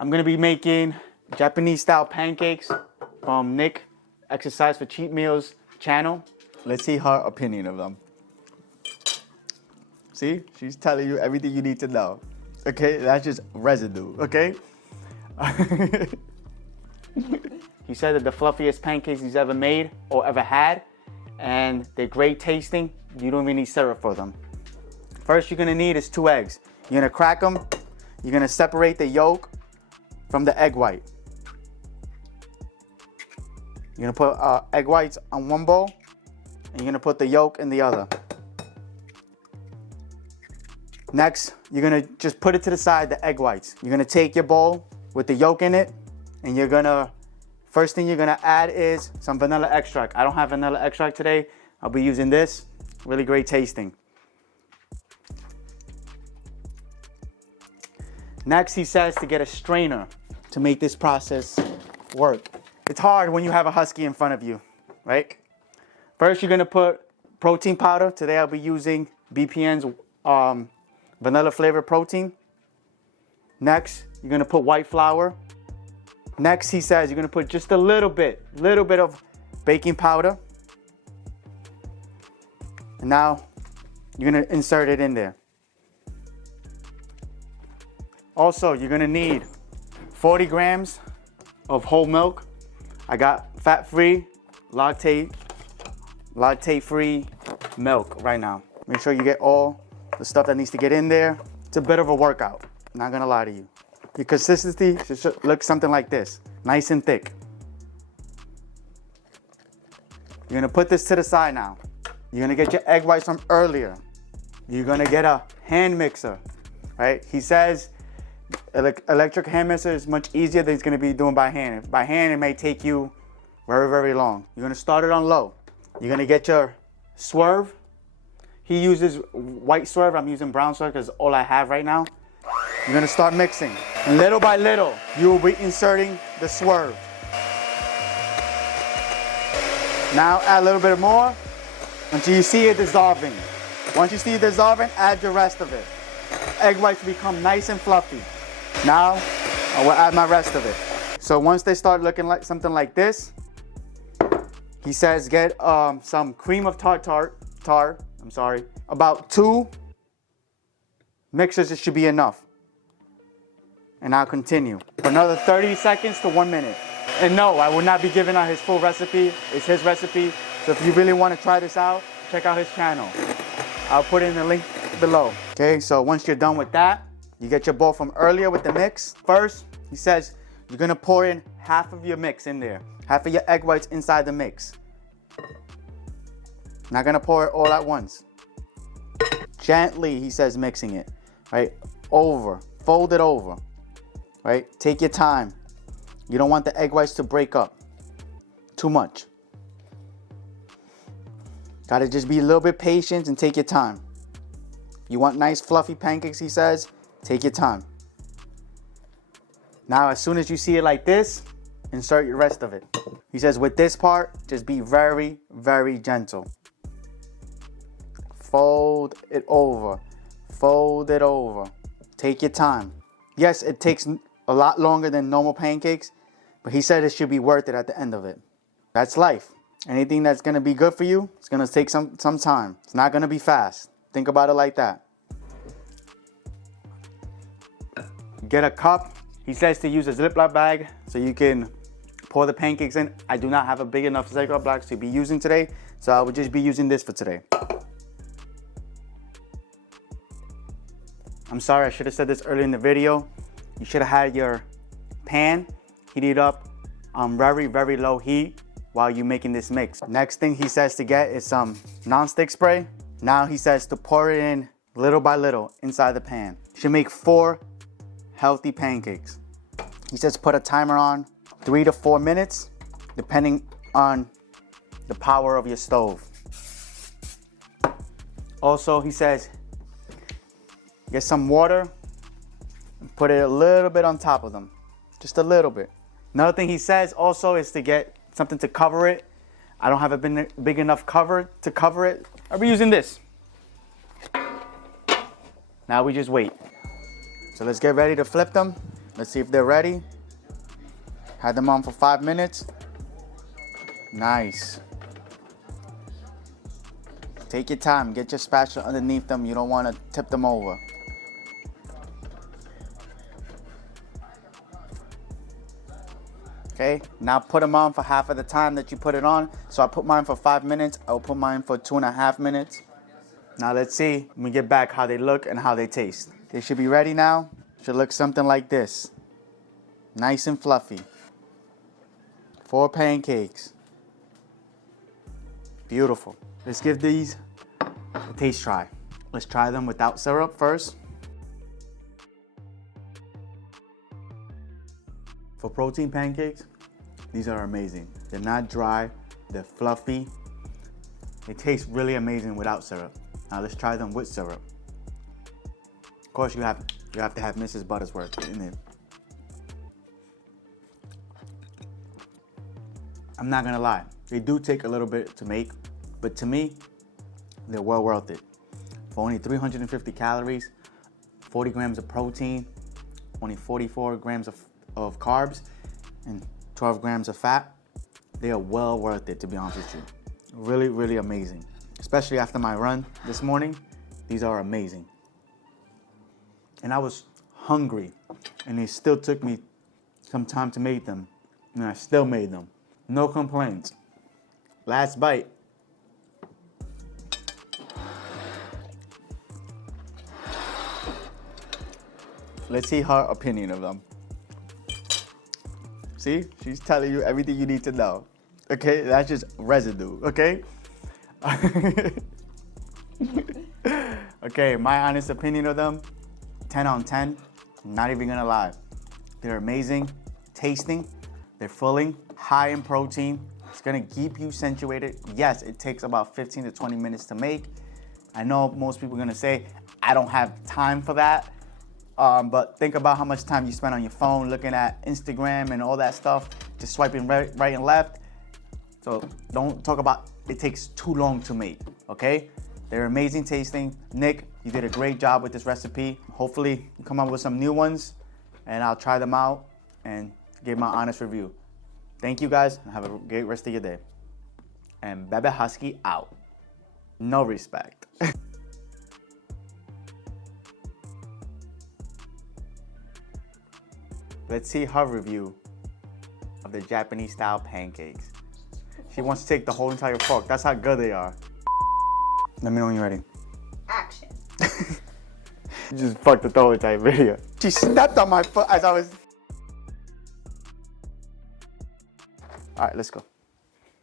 I'm gonna be making Japanese style pancakes from Nick, Exercise4CheatMeals channel. Let's see her opinion of them. See, she's telling you everything you need to know. Okay, that's just residue, okay? He said that the fluffiest pancakes he's ever made or ever had, and they're great tasting. You don't even need syrup for them. First you're gonna need is 2 eggs. You're gonna crack them. You're gonna separate the yolk from the egg white. You're gonna put egg whites on one bowl, and you're gonna put the yolk in the other. Next, you're gonna just put it to the side, the egg whites. You're gonna take your bowl with the yolk in it, and you're gonna, first thing you're gonna add is some vanilla extract. I don't have vanilla extract today. I'll be using this. Really great tasting. Next, he says to get a strainer to make this process work. It's hard when you have a husky in front of you, right? First, you're gonna put protein powder. Today, I'll be using BPN's vanilla flavored protein. Next, you're gonna put white flour. Next, he says you're gonna put just a little bit of baking powder. And now, you're gonna insert it in there. Also, you're gonna need 40 grams of whole milk. I got fat-free, lactate-free milk right now. Make sure you get all the stuff that needs to get in there. It's a bit of a workout, not gonna lie to you. Your consistency should look something like this, nice and thick. You're gonna put this to the side now. You're gonna get your egg whites from earlier. You're gonna get a hand mixer, right? He says electric hand mixer is much easier than it's gonna be doing by hand. By hand, it may take you very, very long. You're gonna start it on low. You're gonna get your swerve. He uses white swerve, I'm using brown swerve because all I have right now. You're gonna start mixing. And little by little, you will be inserting the swerve. Now add a little bit more until you see it dissolving. Once you see it dissolving, add the rest of it. Egg whites become nice and fluffy. Now, I will add my rest of it. So once they start looking like something like this, he says get some cream of tartar. About 2 mixers, it should be enough. And I'll continue for another 30 seconds to 1 minute. And no, I will not be giving out his full recipe. It's his recipe. So if you really want to try this out, check out his channel. I'll put in the link below. Okay, so once you're done with that, you get your bowl from earlier with the mix. First, he says you're gonna pour in half of your mix in there. Half of your egg whites inside the mix. Not gonna pour it all at once. Gently, he says, mixing it, right? Over, fold it over, right? Take your time. You don't want the egg whites to break up too much. Gotta just be a little bit patient and take your time. You want nice fluffy pancakes, he says, take your time. Now, as soon as you see it like this, insert the rest of it. He says with this part, just be very, very gentle. Fold it over, fold it over. Take your time. Yes, it takes a lot longer than normal pancakes, but he said it should be worth it at the end of it. That's life. Anything that's gonna be good for you, it's gonna take some time. It's not gonna be fast. Think about it like that. Get a cup. He says to use a Ziploc bag so you can pour the pancakes in. I do not have a big enough Ziploc bag to be using today, so I will just be using this for today. I'm sorry, I should have said this earlier in the video. You should have had your pan heated up on very, very low heat while you're making this mix. Next thing he says to get is some non-stick spray. Now he says to pour it in little by little inside the pan. You should make 4 healthy pancakes. He says put a timer on 3 to 4 minutes, depending on the power of your stove. Also, he says get some water and put it a little bit on top of them. Just a little bit. Another thing he says also is to get something to cover it. I don't have a big enough cover to cover it. I'll be using this. Now we just wait. So let's get ready to flip them. Let's see if they're ready. Had them on for 5 minutes. Nice. Take your time. Get your spatula underneath them. You don't want to tip them over. Okay, now put them on for half of the time that you put it on. So I put mine for 5 minutes. I'll put mine for 2.5 minutes. Now let's see when we get back how they look and how they taste. They should be ready now. Should look something like this. Nice and fluffy. 4 pancakes. Beautiful. Let's give these a taste try. Let's try them without syrup first. For protein pancakes, these are amazing. They're not dry, they're fluffy. They taste really amazing without syrup. Now let's try them with syrup. Of course, you have to have Mrs. Buttersworth in it. I'm not gonna lie, they do take a little bit to make, but to me, they're well worth it. For only 350 calories, 40 grams of protein, only 44 grams of carbs, and 12 grams of fat, they are well worth it, to be honest with you. Really, really amazing. Especially after my run this morning, these are amazing. And I was hungry, and it still took me some time to make them, and I still made them. No complaints. Last bite. Let's see her opinion of them. See, she's telling you everything you need to know. Okay, that's just residue, okay? Okay, my honest opinion of them, 10 on 10. I'm not even gonna lie. They're amazing, tasting, they're filling, high in protein. It's gonna keep you satiated. Yes, it takes about 15 to 20 minutes to make. I know most people are gonna say, I don't have time for that. But think about how much time you spend on your phone looking at Instagram and all that stuff, just swiping right and left. So don't talk about it takes too long to make, okay? They're amazing tasting. Nick, you did a great job with this recipe. Hopefully you come up with some new ones and I'll try them out and give my honest review. Thank you guys and have a great rest of your day. And Bebe Husky out. No respect. Let's see her review of the Japanese style pancakes. She wants to take the whole entire fork. That's how good they are. Let me know when you're ready. Action. You just fucked the whole entire video. She stepped on my foot as I was... All right, let's go.